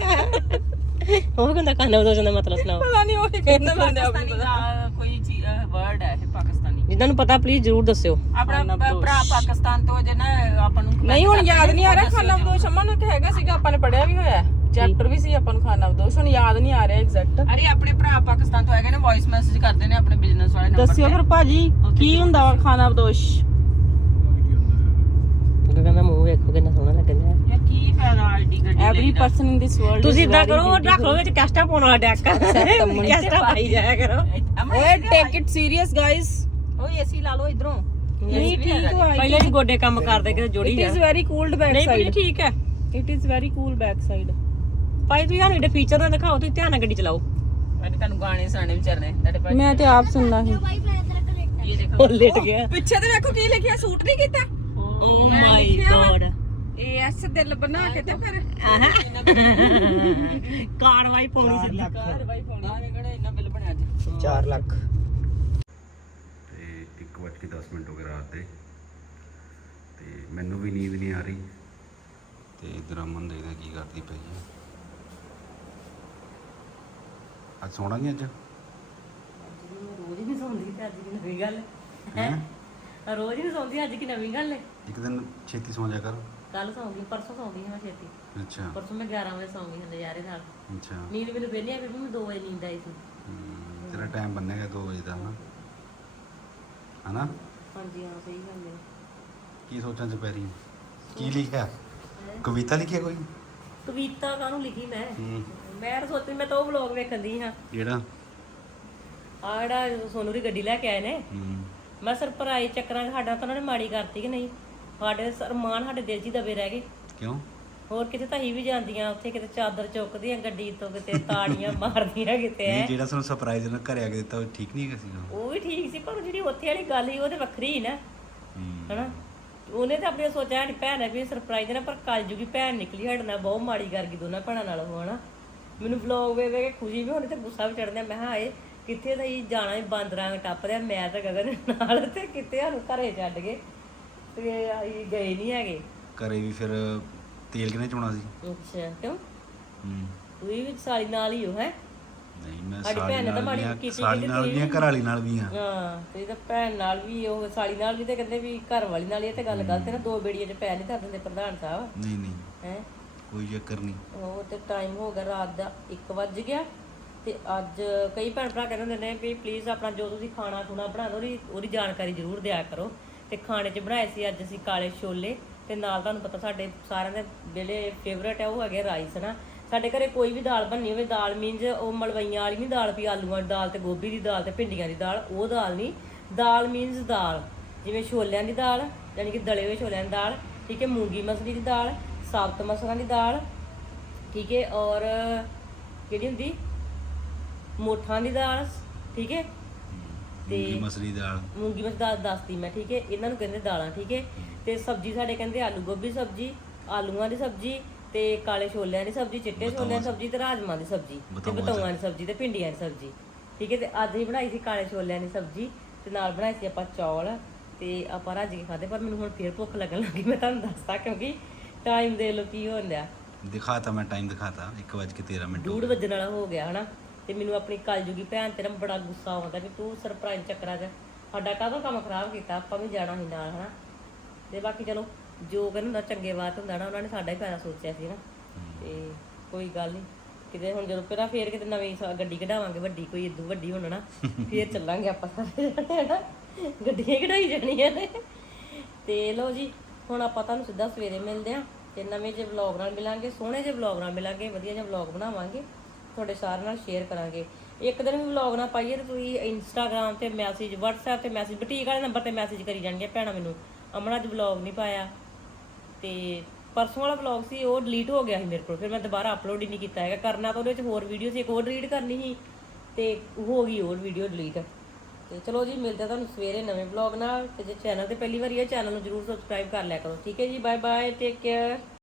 Speaker 2: ਉਹ ਕਹਿੰਦਾ ਖਾਣਾ ਬਦੋਸ਼ਨ ਦਾ ਮਤਲਬ ਸੁਣਾਓ
Speaker 1: ਪਤਾ ਨਹੀਂ ਉਹ ਕਹਿੰਦਾ ਬੰਦੇ ਆਪਣੀ ਪਤਾ ਕੋਈ ਵਰਡ ਹੈ ਇਹ ਪਾਕਿਸਤਾਨੀ
Speaker 2: ਜਿੱਦਾਂ ਨੂੰ ਪਤਾ ਪਲੀਜ਼ ਜ਼ਰੂਰ ਦੱਸਿਓ
Speaker 1: ਆਪਣਾ ਭਰਾ ਪਾਕਿਸਤਾਨ ਤੋਂ ਜੇ ਨਾ ਆਪਾਂ ਨੂੰ ਨਹੀਂ ਹੁਣ ਯਾਦ ਨਹੀਂ ਆ ਰਿਹਾ ਖਾਣਾ ਬਦੋਸ਼ ਅਮਨ ਨੂੰ ਹੈਗਾ ਸੀਗਾ ਆਪਾਂ ਨੇ ਪੜਿਆ ਵੀ ਹੋਇਆ ਚੈਪਟਰ ਵੀ ਸੀ ਆਪਾਂ ਨੂੰ ਖਾਨਾ ਬਦੋਸ਼, ਹੁਣ ਯਾਦ ਨਹੀਂ ਆ ਰਿਹਾ ਐਗਜ਼ੈਕਟ।
Speaker 2: ਅਰੇ ਆਪਣੇ ਭਰਾ ਪਾਕਿਸਤਾਨ ਤੋਂ ਹੈਗੇ ਨੇ, ਵੌਇਸ ਮੈਸੇਜ ਕਰਦੇ ਨੇ ਆਪਣੇ ਬਿਜ਼ਨਸ ਵਾਲੇ ਨੰਬਰ
Speaker 1: ਦੱਸਿਓ ਫਿਰ ਭਾਜੀ ਕੀ ਹੁੰਦਾ ਵਾ ਖਾਨਾ ਬਦੋਸ਼।
Speaker 2: ਤੇ ਕਹਿੰਦਾ ਮੂੰਹ ਵੇਖੋ ਕਿੰਨਾ ਸੋਹਣਾ ਲੱਗਦਾ ਯਾਰ, ਕੀ ਫਾਇਦਾ ਆਈਡੀ ਗੱਡੀ
Speaker 1: every person in this world
Speaker 2: ਤੁਸੀਂ ਇਦਾਂ ਕਰੋ, ਰੱਖ ਲਓ ਵਿੱਚ ਕੈਸਟਾ ਪਾਉਣ ਵਾਲਾ ਡੈਕ, ਕੈਸਟਾ ਪਾਈ ਜਾਇਆ ਕਰੋ।
Speaker 1: ਓਏ ਟੇਕ ਇਟ ਸੀਰੀਅਸ ਗਾਇਸ।
Speaker 2: ਓਏ ਏਸੀ ਲਾ ਲਓ ਇਧਰੋਂ,
Speaker 1: ਨਹੀਂ ਠੀਕ ਵਾ,
Speaker 2: ਪਹਿਲੇ ਵੀ ਗੋਡੇ ਕੰਮ ਕਰਦੇ ਕਿਤੇ ਜੋੜੀ
Speaker 1: ਇਟ
Speaker 2: ਜਾ।
Speaker 1: ਇਜ਼ ਵੈਰੀ ਕੂਲਡ ਬੈਕ
Speaker 2: ਨਹੀਂ
Speaker 1: ਸਾਈਡ।
Speaker 2: ਭਾਈ ਠੀਕ ਹੈ,
Speaker 1: it is very cool back side.
Speaker 2: ਭਾਈ ਤੁਸੀਂ ਸਾਨੂੰ ਇਹਦੇ ਫੀਚਰ ਨਾ ਦਿਖਾਓ, ਤੁਸੀਂ ਧਿਆਨ ਨਾਲ ਗੱਡੀ ਚਲਾਓ। ਮੈਂ ਤੁਹਾਨੂੰ ਗਾਣੇ ਸੁਣਾਣੇ ਵਿਚਾਰਨੇ ਤੁਹਾਡੇ ਭਾਈ।
Speaker 1: ਮੈਂ ਤੇ ਆਪ ਸੁਣਨਾ ਸੀ।
Speaker 4: ਬਾਈ ਮੈਂ ਤੇਰਾ ਕਲੇਟਰ
Speaker 2: ਇਹ ਦੇਖੋ ਲੇਟ ਗਿਆ।
Speaker 1: ਪਿੱਛੇ ਤੇ ਵੇਖੋ ਕੀ ਲਿਖਿਆ, ਸ਼ੂਟ ਨਹੀਂ ਕੀਤਾ।
Speaker 2: ਓ ਮਾਈ ਗॉड,
Speaker 1: ਐਸ ਦਿਲ ਬਣਾ ਕੇ ਤੇ ਫਿਰ
Speaker 2: ਕਾਰਵਾਈ ਪਾਉਣੀ ਸੀ।
Speaker 1: ਕਾਰਵਾਈ ਪਾਉਣੀ ਆ। ਕਿਹੜਾ ਇੰਨਾ ਬਿੱਲ ਬਣਿਆ ਜੀ?
Speaker 5: 4 ਲੱਖ।
Speaker 6: ਤੇ 1:10 ਹੋ ਗਏ ਰਾਤ ਦੇ, ਤੇ ਮੈਨੂੰ ਵੀ ਨੀਂਦ ਨਹੀਂ ਆ ਰਹੀ। ਤੇ ਇਧਰ ਅਮਨ ਦੇਖਦਾ ਕੀ ਕਰਦੀ ਪਈ ਹੈ। ਅੱਜ ਸੋਣਾ ਨਹੀਂ ਅੱਜ?
Speaker 2: ਰੋਜ਼ ਹੀ ਨਹੀਂ ਸੌਂਦੀ ਤੇ ਅੱਜ ਕੀ ਨਵੀਂ ਗੱਲ
Speaker 6: ਹੈ
Speaker 2: ਰੋਜ਼ ਹੀ ਨਹੀਂ ਸੌਂਦੀ, ਅੱਜ ਕੀ ਨਵੀਂ ਗੱਲ ਹੈ।
Speaker 6: ਇੱਕ ਦਿਨ ਛੇਤੀ ਸੌਂ ਜਾ ਕਰ।
Speaker 2: ਕੱਲ ਸੌਂਗੀ, ਪਰਸੋਂ ਸੌਂਗੀ ਮੈਂ ਛੇਤੀ।
Speaker 6: ਅੱਛਾ
Speaker 2: ਪਰਸੋਂ ਮੈਂ 11 ਵਜੇ ਸੌਂਗੀ ਨਜ਼ਾਰੇ ਨਾਲ।
Speaker 6: ਅੱਛਾ।
Speaker 2: ਨੀਂਦ ਮੈਨੂੰ ਵੇਲੇ ਆ ਕਿ ਮੈਨੂੰ 2 ਵਜੇ ਨੀਂਦ ਆਈ ਸੀ।
Speaker 6: ਤੇਰਾ ਟਾਈਮ ਬੰਨੇਗਾ 2 ਵਜੇ ਦਾ ਨਾ, ਹਨਾ?
Speaker 2: ਹਾਂਜੀ ਹਾਂ ਸਹੀ ਗੱਲ ਹੈ।
Speaker 6: ਕੀ ਸੋਚਾਂ ਚ ਪੈ ਰਹੀ? ਕੀ ਲਿਖਿਆ? ਕਵਿਤਾ ਲਿਖਿਆ ਕੋਈ?
Speaker 2: ਕਵਿਤਾ ਕਾਹਨੂੰ ਲਿਖੀ ਮੈਂ?
Speaker 6: ਹੂੰ।
Speaker 2: ਮੈਂ ਤਾਂ ਸੋਚੀ ਮੈਂ ਤਾਂ ਉਹ ਵਲੌਗ ਵੇਖਣ ਦੀ ਹਾਂ,
Speaker 6: ਜਿਹੜਾ
Speaker 2: ਆ ਜਿਹੜਾ ਸੋਨੂ ਦੀ ਗੱਡੀ ਲੈ ਕੇ ਆਏ ਨੇ।
Speaker 6: ਹੂੰ
Speaker 2: ਮੈਂ ਸਰਪ੍ਰਾਈਜ਼ ਚੱਕਰਾਂ 'ਚ ਸਾਡਾ ਤਾਂ ਉਹਨਾਂ ਨੇ ਮਾੜੀ ਕਰਤੀ ਕਿ ਨਹੀਂ। ਸਾਡੇ ਸਰਮਾਨ ਸਾਡੇ ਦਿਲ 'ਚ ਹੀ ਦਬੇ ਰਹਿ ਗਏ।
Speaker 6: ਕਿਉਂ?
Speaker 2: ਹੋਰ ਕਿਤੇ ਤਾਂ ਹੀ ਵੀ ਜਾਂਦੀਆਂ ਉੱਥੇ, ਕਿਤੇ ਚਾਦਰ ਚੁੱਕਦੀਆਂ ਗੱਡੀ ਤੋਂ, ਕਿਤੇ ਤਾੜੀਆਂ ਮਾਰਦੀਆਂ ਕਿਤੇ
Speaker 6: ਨਹੀਂ,
Speaker 2: ਐ।
Speaker 6: ਜਿਹੜਾ ਸਾਨੂੰ ਸਰਪ੍ਰਾਈਜ਼ ਨਾਲ ਘਰੇ ਆ ਕੇ ਦਿੱਤਾ ਉਹ ਠੀਕ ਨਹੀਂ ਹੈਗਾ ਸੀਗਾ?
Speaker 2: ਉਹ ਵੀ ਠੀਕ ਸੀ, ਪਰ ਜਿਹੜੀ ਉੱਥੇ ਵਾਲੀ ਗੱਲ ਸੀ ਉਹ ਤੇ ਵੱਖਰੀ ਸੀ ਨਾ, ਹਨਾ। ਉਹਨੇ ਤਾਂ ਆਪਣੀ ਸੋਚਿਆ ਸਾਡੀ ਭੈਣ ਨੇ ਵੀ ਸਰਪ੍ਰਾਈਜ਼ ਦੇਣਾ, ਪਰ ਕੱਲ ਜੂਗੀ ਭੈਣ ਨਿਕਲੀ ਸਾਡੇ ਨਾਲ ਬਹੁਤ ਮਾੜੀ ਕਰ ਗਈ ਦੋਨਾਂ ਭੈਣਾਂ ਨਾਲ ਉਹ, ਹਨਾ। ਮੈਨੂੰ ਵਲੌਗ ਵੇਖ ਕੇ ਖੁਸ਼ੀ ਵੀ ਹੋਣੀ ਤੇ ਗੁੱਸਾ ਵੀ ਚੜਦਾ। ਮੈਂ ਕਿਹਾ ਇਹ ਕਿੱਥੇ ਤਾਂ ਹੀ ਜਾਣਾ ਹੀ ਬਾਂਦਰਾਂ ਟੱਪਦਿਆ, ਮੈਂ ਤਾਂ ਗਗਨ ਨਾਲ, ਤੇ ਕਿਤੇ ਸਾਨੂੰ ਘਰੇ ਛੱਡ ਗਏ ਤੇ ਅਸੀਂ ਗਏ ਨਹੀਂ ਹੈਗੇ।
Speaker 6: ਘਰੇ ਵੀ ਫਿਰ ਤੇਲ ਕਿਨੇ ਚੋਣਾ ਸੀ?
Speaker 2: ਅੱਛਾ ਕਿਉਂ?
Speaker 6: ਹੂੰ।
Speaker 2: ਤੂੰ ਵੀ ਸਾਲੀ ਨਾਲ ਹੀ ਹੋ ਹੈ?
Speaker 6: ਨਹੀਂ, ਮੈਂ
Speaker 2: ਸਾਡੀ
Speaker 6: ਸਾਲੀ
Speaker 2: ਭੈਣ ਨੇ ਤਾਂ
Speaker 6: ਨਾਲ
Speaker 2: ਮਾੜੀ
Speaker 6: ਵੀ ਆ,
Speaker 2: ਕੀਤੀ
Speaker 6: ਸਾਲੀ ਨਾਲ ਵੀ ਆ, ਘਰ ਵਾਲੀ ਨਾਲ ਵੀ ਆ।
Speaker 2: ਹਾਂ, ਤੇ ਤਾਂ ਭੈਣ ਨਾਲ ਵੀ, ਉਹ ਸਾਲੀ ਨਾਲ ਵੀ, ਤੇ ਕਹਿੰਦੇ ਵੀ ਘਰ ਵਾਲੀ ਨਾਲ ਹੀ। ਇਹ ਤੇ ਗੱਲ ਗਲਤ ਹੈ ਨਾ, 2 ਬੇੜੀਆਂ 'ਚ ਪੈਰ ਨਹੀਂ ਧਰ ਦਿੰਦੇ ਪ੍ਰਧਾਨ ਸਾਹਿਬ।
Speaker 6: ਨਹੀਂ ਨਹੀਂ,
Speaker 2: ਹੈ
Speaker 6: ਕੋਈ ਚੱਕਰ ਨਹੀਂ।
Speaker 2: ਉਹ ਤੇ ਟਾਈਮ ਹੋ ਗਿਆ ਰਾਤ ਦਾ 1 ਵੱਜ ਗਿਆ। ਤੇ ਅੱਜ ਕਈ ਭੈਣ ਭਰਾ ਕਹਿੰਦੇ ਹੁੰਦੇ ਨੇ ਵੀ ਪਲੀਜ਼ ਆਪਣਾ ਜੋ ਤੁਸੀਂ ਖਾਣਾ ਖੁਣਾ ਬਣਾ ਦੋ ਉਹਦੀ ਜਾਣਕਾਰੀ ਜ਼ਰੂਰ ਦਿਆ ਕਰੋ। ਤੇ ਖਾਣੇ 'ਚ ਬਣਾਏ ਸੀ ਅੱਜ ਅਸੀਂ ਕਾਲੇ ਛੋਲੇ, ਤੇ ਨਾਲ ਤੁਹਾਨੂੰ ਪਤਾ ਸਾਡੇ ਸਾਰਿਆਂ ਦੇ ਜਿਹੜੇ ਫੇਵਰੇਟ ਹੈ ਉਹ ਹੈਗੇ ਰਾਈਸ ਨਾ। ਸਾਡੇ ਘਰੇ ਕੋਈ ਵੀ ਦਾਲ ਬਣਨੀ ਹੋਵੇ, ਦਾਲ ਮੀਨਜ਼ ਉਹ ਮਲਵਈਆਂ ਵਾਲੀ ਨਹੀਂ ਦਾਲ, ਵੀ ਆਲੂਆਂ ਦੀ ਦਾਲ ਤੇ ਗੋਭੀ ਦੀ ਦਾਲ ਤੇ ਭਿੰਡੀਆਂ ਦੀ ਦਾਲ, ਉਹ ਦਾਲ ਨਹੀਂ। ਦਾਲ ਮੀਨਜ਼ ਦਾਲ ਜਿਵੇਂ ਛੋਲਿਆਂ ਦੀ ਦਾਲ, ਯਾਨੀ ਕਿ ਦਲੇ ਹੋਏ ਛੋਲਿਆਂ ਦੀ ਦਾਲ, ਠੀਕ ਹੈ, ਮੂੰਗੀ ਮਸਰੀ ਦੀ ਦਾਲ, ਸਾਬਤ ਮਸਰਾਂ ਦੀ ਦਾਲ, ਠੀਕ ਹੈ, ਔਰ ਕਿਹੜੀ ਹੁੰਦੀ ਮੋਠਾਂ ਦੀ ਦਾਲ, ਠੀਕ ਹੈ, ਤੇ
Speaker 6: ਮੂੰਗੀ ਮਸਰੀ ਦਾਲ,
Speaker 2: ਮੂੰਗੀ ਮਸਰੀ ਦਾਲ ਦੱਸਦੀ ਮੈਂ, ਠੀਕ ਹੈ। ਇਹਨਾਂ ਨੂੰ ਕਹਿੰਦੇ ਦਾਲਾਂ, ਠੀਕ ਹੈ। ਤੇ ਸਬਜ਼ੀ ਸਾਡੇ ਕਹਿੰਦੇ ਆਲੂ ਗੋਭੀ ਸਬਜ਼ੀ, ਆਲੂਆਂ ਦੀ ਸਬਜ਼ੀ, ਤੇ ਕਾਲੇ ਛੋਲਿਆਂ ਦੀ ਸਬਜ਼ੀ, ਚਿੱਟੇ ਛੋਲਿਆਂ ਦੀ ਸਬਜ਼ੀ, ਤੇ ਰਾਜਮਾਂ ਦੀ ਸਬਜ਼ੀ, ਤੇ ਬਤਾਊਆਂ ਦੀ ਸਬਜ਼ੀ, ਤੇ ਭਿੰਡੀਆਂ ਦੀ ਸਬਜ਼ੀ, ਠੀਕ ਹੈ। ਤੇ ਅੱਜ ਹੀ ਬਣਾਈ ਸੀ ਕਾਲੇ ਛੋਲਿਆਂ ਦੀ ਸਬਜ਼ੀ, ਤੇ ਨਾਲ ਬਣਾਈ ਸੀ ਆਪਾਂ ਚੌਲ, ਤੇ ਆਪਾਂ ਰੱਜ ਕੇ ਖਾਦੇ। ਪਰ ਮੈਨੂੰ ਹੁਣ ਫੇਰ ਭੁੱਖ ਲੱਗਣ ਲੱਗੀ, ਮੈਂ ਤੁਹਾਨੂੰ ਦੱਸਦਾ, ਕਿਉਂਕਿ ਟਾਈਮ ਦੇ ਲੋ ਕੀ ਹੋਣ ਡਿਆ।
Speaker 6: ਦਿਖਾਤਾ ਮੈਂ ਟਾਈਮ ਦਿਖਾਤਾ 1:13
Speaker 2: 2:30 ਵਜਣ ਵਾਲਾ ਹੋ ਗਿਆ, ਹਨਾ। ਤੇ ਮੈਨੂੰ ਆਪਣੀ ਕਲਯੁਗੀ ਭੈਣ ਤੇ ਨਾ ਬੜਾ ਗੁੱਸਾ ਆਉਂਦਾ ਵੀ ਤੂੰ ਸਰਪ੍ਰਾਈਜ਼ ਚੱਕਰਾਂ 'ਚ ਸਾਡਾ ਕਾਹਦਾ ਕੰਮ ਖਰਾਬ ਕੀਤਾ, ਆਪਾਂ ਵੀ ਜਾਣਾ ਸੀ ਨਾਲ, ਹਨਾ। ਤੇ ਬਾਕੀ ਚਲੋ ਜੋ ਕਹਿੰਦਾ ਹੁੰਦਾ ਚੰਗੇ ਬਾਤ ਹੁੰਦਾ ਨਾ, ਉਹਨਾਂ ਨੇ ਸਾਡਾ ਹੀ ਫਾਇਦਾ ਸੋਚਿਆ ਸੀ ਨਾ। ਤੇ ਕੋਈ ਗੱਲ ਨਹੀਂ, ਕਿਤੇ ਹੁਣ ਜਦੋਂ ਪਹਿਲਾਂ ਫੇਰ ਕਿਤੇ ਨਵੀਂ ਗੱਡੀ ਕਢਾਵਾਂਗੇ ਵੱਡੀ, ਕੋਈ ਇਦੋਂ ਵੱਡੀ ਹੋਣਾ ਨਾ, ਫੇਰ ਚੱਲਾਂਗੇ ਆਪਾਂ ਸਾਰੇ ਜਣੇ, ਹਨਾ। ਗੱਡੀਆਂ ਕਢਾਈ ਜਾਣੀਆਂ ਨੇ। ਤੇ ਲਓ ਜੀ, ਹੁਣ ਆਪਾਂ ਤੁਹਾਨੂੰ ਸਿੱਧਾ ਸਵੇਰੇ ਮਿਲਦੇ ਹਾਂ, ਤੇ ਨਵੇਂ ਜਿਹੇ ਵਲੌਗ ਨਾਲ ਮਿਲਾਂਗੇ, ਸੋਹਣੇ ਜਿਹੇ ਵਲੌਗ ਨਾਲ ਮਿਲਾਂਗੇ, ਵਧੀਆ ਜਿਹਾ ਵਲੌਗ ਬਣਾਵਾਂਗੇ, ਤੁਹਾਡੇ ਸਾਰਿਆਂ ਨਾਲ ਸ਼ੇਅਰ ਕਰਾਂਗੇ। ਇੱਕ ਦਿਨ ਵੀ ਵਲੌਗ ਨਾ ਪਾਈਏ ਤੇ ਤੁਸੀਂ ਇੰਸਟਾਗ੍ਰਾਮ ਤੇ ਮੈਸੇਜ, WhatsApp ਤੇ ਮੈਸੇਜ, ਬੁਟੀਕ ਵਾਲੇ ਨੰਬਰ ਤੇ ਮੈਸੇਜ ਕਰੀ ਜਾਣਗੇ ਭੈਣਾਂ ਮੈਨੂੰ, ਅਮਨ ਅੱਜ ਵਲੌਗ ਨਹੀਂ ਪਾਇਆ। ਤੇ ਪਰਸੋਂ ਵਾਲਾ ਵਲੌਗ ਸੀ ਉਹ ਡਿਲੀਟ ਹੋ ਗਿਆ ਸੀ ਮੇਰੇ ਕੋਲ, ਫਿਰ ਮੈਂ ਦੁਬਾਰਾ ਅਪਲੋਡ ਹੀ ਨਹੀਂ ਕੀਤਾ ਹੈਗਾ। ਕਰਨਾ ਤਾਂ ਉਹਦੇ ਵਿੱਚ ਹੋਰ ਵੀਡੀਓ ਸੀ, ਇੱਕ ਹੋਰ ਰੀਡ ਕਰਨੀ ਸੀ, ਤੇ ਹੋ ਗਈ ਉਹ ਵੀਡੀਓ ਡਿਲੀਟ। ਤੇ ਚਲੋ ਜੀ, ਮਿਲਦੇ ਤੁਹਾਨੂੰ ਸਵੇਰੇ ਨਵੇਂ ਵਲੌਗ ਨਾਲ। ਤੇ ਜੇ ਚੈਨਲ ਤੇ ਪਹਿਲੀ ਵਾਰੀ ਹੈ, ਚੈਨਲ ਨੂੰ ਜ਼ਰੂਰ ਸਬਸਕ੍ਰਾਈਬ ਕਰ ਲਿਆ ਕਰੋ, ਠੀਕ ਹੈ ਜੀ। Bye bye, take care.